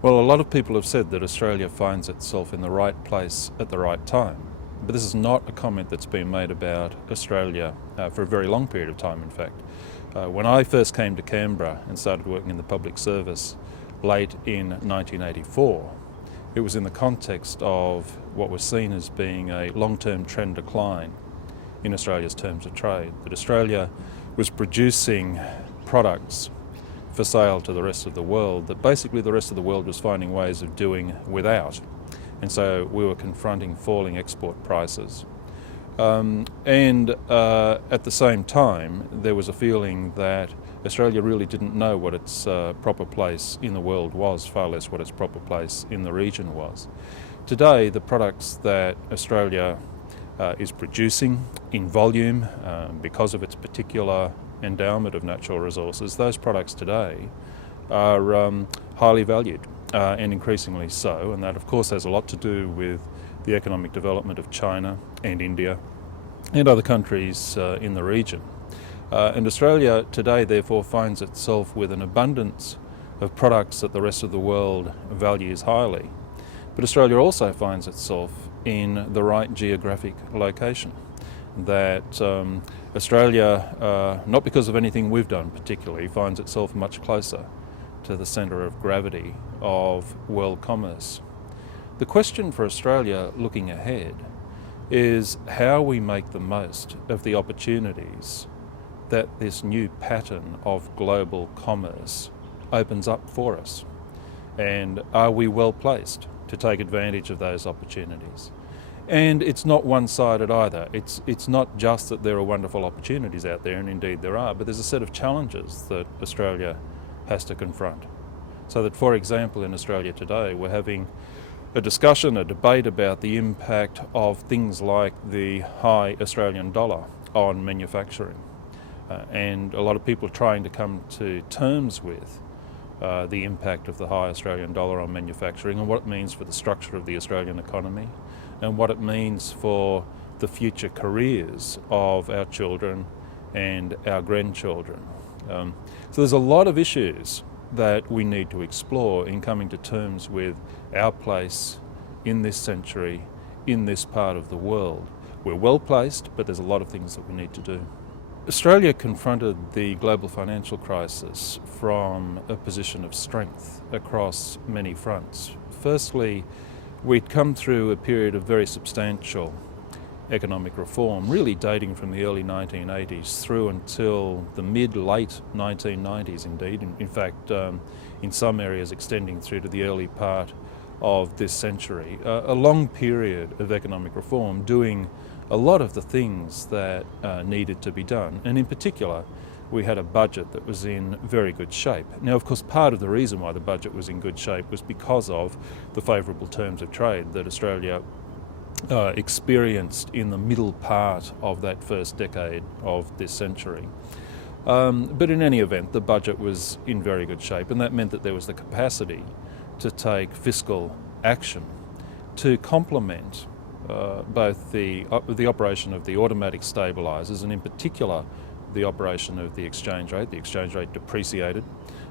Well, a lot of people have said that Australia finds itself in the right place at the right time. But this is not a comment that's been made about Australia for a very long period of time, in fact. When I first came to Canberra and started working in the public service late in 1984, it was in the context of what was seen as being a long-term trend decline in Australia's terms of trade, that Australia was producing products for sale to the rest of the world that basically the rest of the world was finding ways of doing without. And so we were confronting falling export prices. And at the same time, there was a feeling that Australia really didn't know what its proper place in the world was, far less what its proper place in the region was. Today, the products that Australia is producing in volume because of its particular endowment of natural resources, those products today are highly valued and increasingly so, and that of course has a lot to do with the economic development of China and India and other countries in the region. And Australia today therefore finds itself with an abundance of products that the rest of the world values highly. But Australia also finds itself in the right geographic location. That Australia, not because of anything we've done particularly, finds itself much closer to the centre of gravity of world commerce. The question for Australia looking ahead is how we make the most of the opportunities that this new pattern of global commerce opens up for us. And are we well placed to take advantage of those opportunities? And it's not one-sided either. It's not just that there are wonderful opportunities out there, and indeed there are, but there's a set of challenges that Australia has to confront. So that, for example, in Australia today, we're having a discussion, a debate about the impact of things like the high Australian dollar on manufacturing. And a lot of people are trying to come to terms with the impact of the high Australian dollar on manufacturing and what it means for the structure of the Australian economy and what it means for the future careers of our children and our grandchildren. So there's a lot of issues that we need to explore in coming to terms with our place in this century, in this part of the world. We're well placed, but there's a lot of things that we need to do. Australia confronted the global financial crisis from a position of strength across many fronts. Firstly, we'd come through a period of very substantial economic reform, really dating from the early 1980s through until the mid-late 1990s indeed. In fact, in some areas extending through to the early part of this century. A long period of economic reform doing a lot of the things that needed to be done. And in particular, we had a budget that was in very good shape. Now, of course, part of the reason why the budget was in good shape was because of the favourable terms of trade that Australia experienced in the middle part of that first decade of this century. But in any event, the budget was in very good shape, and that meant that there was the capacity to take fiscal action to complement both the operation of the automatic stabilisers and in particular the operation of the exchange rate. The exchange rate depreciated,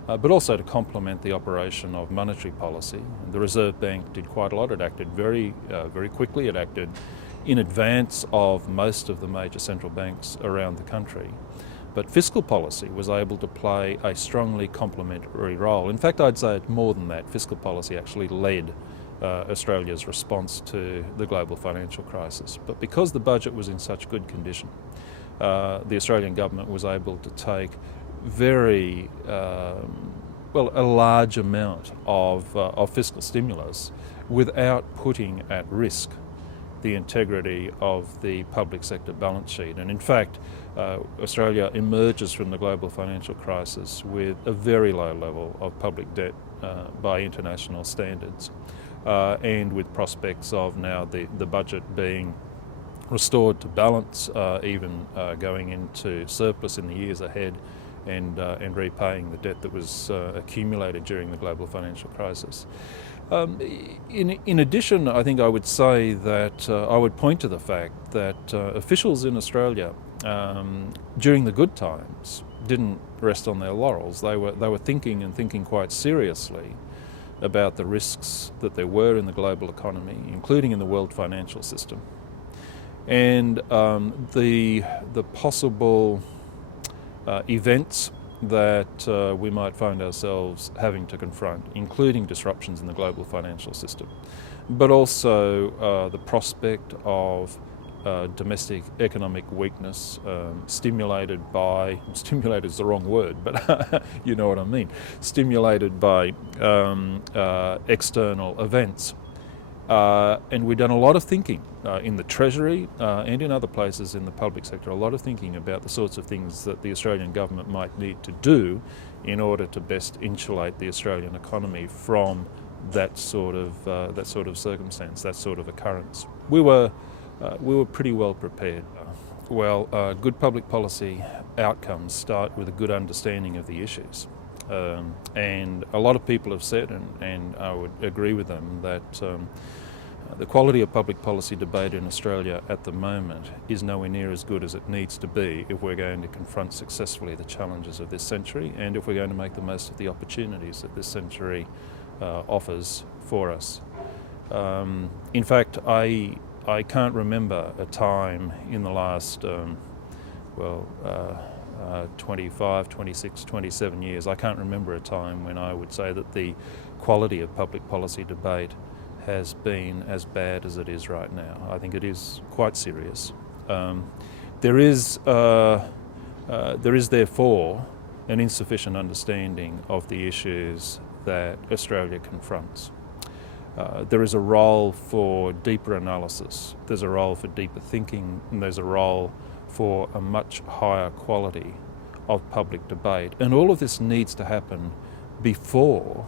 but also to complement the operation of monetary policy. The Reserve Bank did quite a lot. It acted very quickly. It acted in advance of most of the major central banks around the country. But fiscal policy was able to play a strongly complementary role. In fact, I'd say more than that. Fiscal policy actually led Australia's response to the global financial crisis. But because the budget was in such good condition, the Australian government was able to take a large amount of fiscal stimulus without putting at risk the integrity of the public sector balance sheet. And in fact, Australia emerges from the global financial crisis with a very low level of public debt by international standards, and with prospects of now the budget being restored to balance, even going into surplus in the years ahead, and repaying the debt that was accumulated during the global financial crisis. In addition, I think I would say that I would point to the fact that officials in Australia during the good times didn't rest on their laurels. They were thinking quite seriously about the risks that there were in the global economy, including in the world financial system, and the possible events that we might find ourselves having to confront, including disruptions in the global financial system, but also the prospect of domestic economic weakness stimulated is the wrong word, but you know what I mean, stimulated by external events. And we've done a lot of thinking in the Treasury and in other places in the public sector, a lot of thinking about the sorts of things that the Australian government might need to do in order to best insulate the Australian economy from that sort of circumstance, that sort of occurrence. We were pretty well prepared. Good public policy outcomes start with a good understanding of the issues. And a lot of people have said, and I would agree with them, that the quality of public policy debate in Australia at the moment is nowhere near as good as it needs to be if we're going to confront successfully the challenges of this century and if we're going to make the most of the opportunities that this century offers for us. In fact, I can't remember a time in the last 25, 26, 27 years, I can't remember a time when I would say that the quality of public policy debate has been as bad as it is right now. I think it is quite serious. There is therefore an insufficient understanding of the issues that Australia confronts. There is a role for deeper analysis, there's a role for deeper thinking, and there's a role for a much higher quality of public debate. And all of this needs to happen before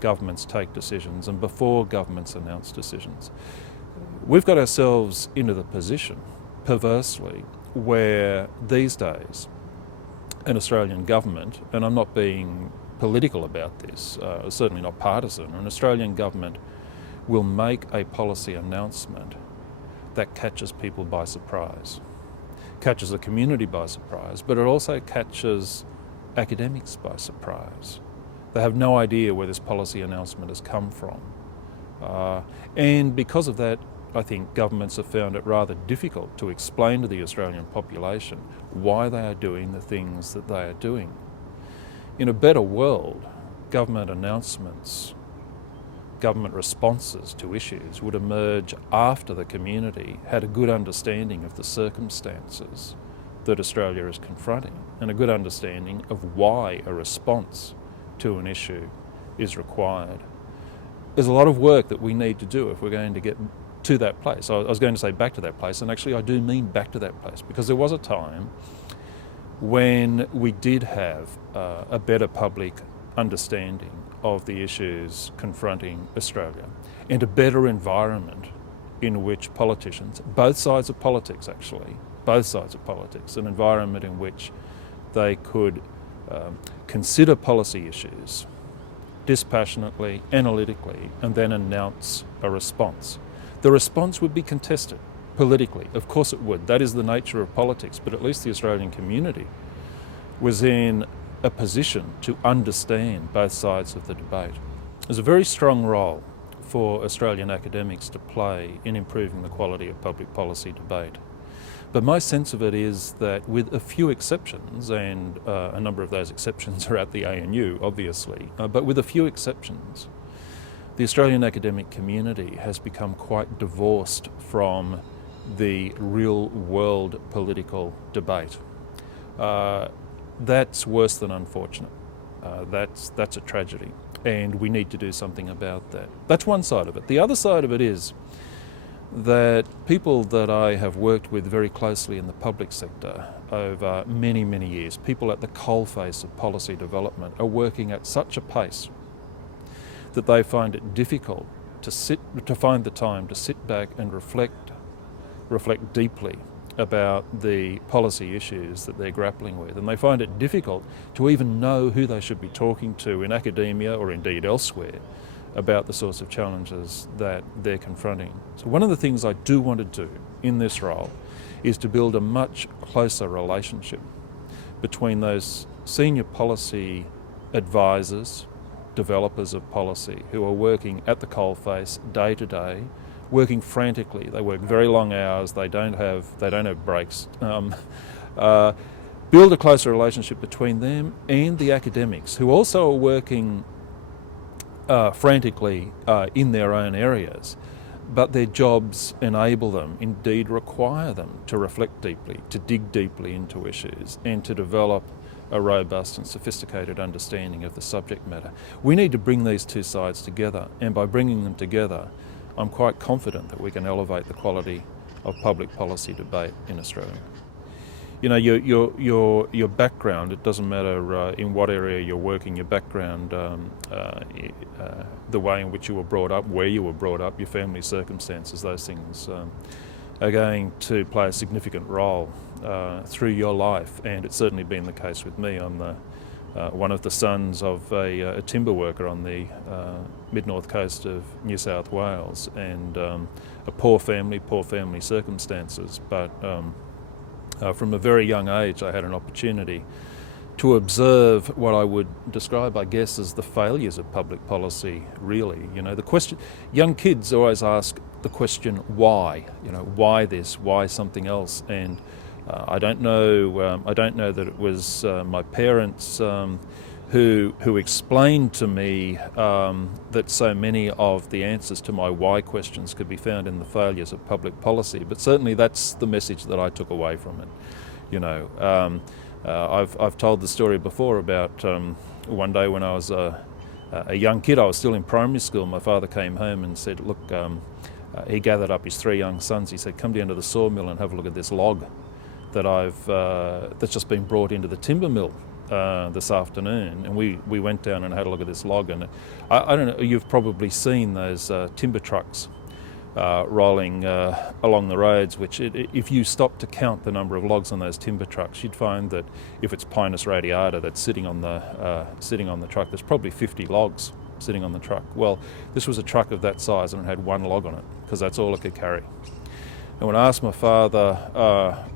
governments take decisions and before governments announce decisions. We've got ourselves into the position, perversely, where these days an Australian government, and I'm not being political about this, certainly not partisan, an Australian government will make a policy announcement that catches people by surprise. Catches the community by surprise, but it also catches academics by surprise. They have no idea where this policy announcement has come from. And because of that, I think governments have found it rather difficult to explain to the Australian population why they are doing the things that they are doing. In a better world, government announcements, government responses to issues would emerge after the community had a good understanding of the circumstances that Australia is confronting and a good understanding of why a response to an issue is required. There's a lot of work that we need to do if we're going to get to that place. I was going to say back to that place, and actually I do mean back to that place, because there was a time when we did have a better public understanding of the issues confronting Australia and a better environment in which politicians, both sides of politics actually, an environment in which they could consider policy issues dispassionately, analytically, and then announce a response. The response would be contested politically. Of course it would. That is the nature of politics, but at least the Australian community was in a position to understand both sides of the debate. There's a very strong role for Australian academics to play in improving the quality of public policy debate. But my sense of it is that, with a few exceptions, and a number of those exceptions are at the ANU, obviously, but with a few exceptions, the Australian academic community has become quite divorced from the real world political debate. That's worse than unfortunate. That's a tragedy, and we need to do something about that. That's one side of it. The other side of it is that people that I have worked with very closely in the public sector over many, many years, people at the coalface of policy development, are working at such a pace that they find it difficult to find the time to sit back and reflect deeply about the policy issues that they're grappling with. And they find it difficult to even know who they should be talking to in academia or indeed elsewhere about the sorts of challenges that they're confronting. So one of the things I do want to do in this role is to build a much closer relationship between those senior policy advisors developers of policy who are working at the coalface day to day, working frantically. They work very long hours. They don't have breaks. Build a closer relationship between them and the academics, who also are working frantically in their own areas, but their jobs enable them, indeed require them, to reflect deeply, to dig deeply into issues, and to develop a robust and sophisticated understanding of the subject matter. We need to bring these two sides together, and by bringing them together, I'm quite confident that we can elevate the quality of public policy debate in Australia. You know, your background, it doesn't matter in what area you're working, your background, the way in which you were brought up, where you were brought up, your family circumstances, those things are going to play a significant role through your life, and it's certainly been the case with me. I'm one of the sons of a timber worker on the mid-north coast of New South Wales, and a poor family circumstances, but from a very young age I had an opportunity to observe what I would describe, I guess, as the failures of public policy, really. You know, the question, young kids always ask the question, why? You know, why this, why something else? And I don't know that it was my parents who explained to me that so many of the answers to my why questions could be found in the failures of public policy, but certainly that's the message that I took away from it. You know, I've told the story before about one day when I was a young kid. I was still in primary school. My father came home and said, look, he gathered up his 3 young sons. He said, come down to the sawmill and have a look at this log that that's just been brought into the timber mill this afternoon. And we went down and had a look at this log, and I don't know, you've probably seen those timber trucks rolling along the roads, which if you stop to count the number of logs on those timber trucks, you'd find that if it's Pinus radiata that's sitting on the truck, there's probably 50 logs sitting on the truck. Well, this was a truck of that size and it had 1 log on it, because that's all it could carry. And when I asked my father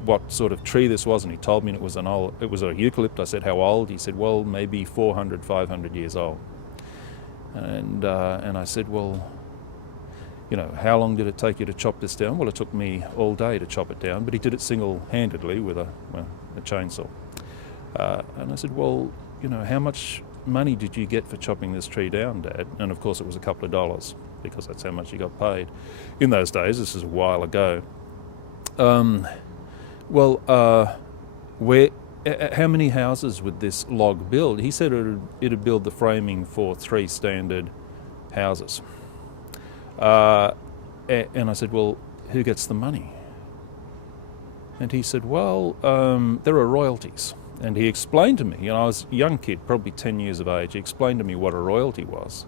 what sort of tree this was, and he told me it was a eucalypt, I said, how old? He said, well, maybe 400, 500 years old. And I said, well, you know, how long did it take you to chop this down? Well, it took me all day to chop it down, but he did it single-handedly with a chainsaw. And I said, well, you know, how much money did you get for chopping this tree down, Dad? And of course it was a couple of dollars, because that's how much he got paid. In those days, this is a while ago. How many houses would this log build? He said it'd build the framing for 3 standard houses. And I said, well, who gets the money? And he said, well, there are royalties. And he explained to me, you know, I was a young kid, probably 10 years of age, he explained to me what a royalty was.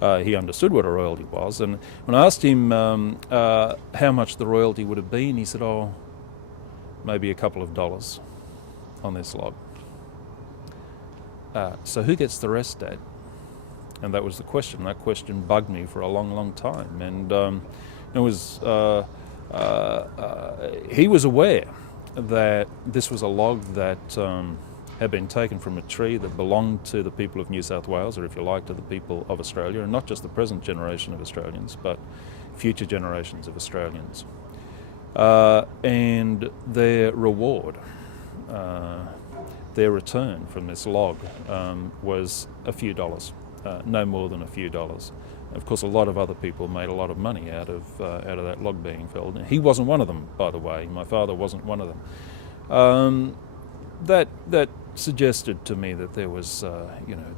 He understood what a royalty was, and when I asked him how much the royalty would have been, he said, oh, maybe a couple of dollars on this log. So who gets the rest, Dad? And that was the question. That question bugged me for a long, long time. And it was he was aware that this was a log that had been taken from a tree that belonged to the people of New South Wales, or if you like, to the people of Australia, and not just the present generation of Australians, but future generations of Australians. And their reward, their return from this log was a few dollars, no more than a few dollars. Of course, a lot of other people made a lot of money out of that log being felled. And he wasn't one of them, by the way. My father wasn't one of them. That suggested to me that there was,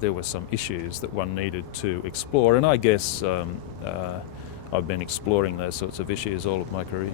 there were some issues that one needed to explore, and I guess I've been exploring those sorts of issues all of my career.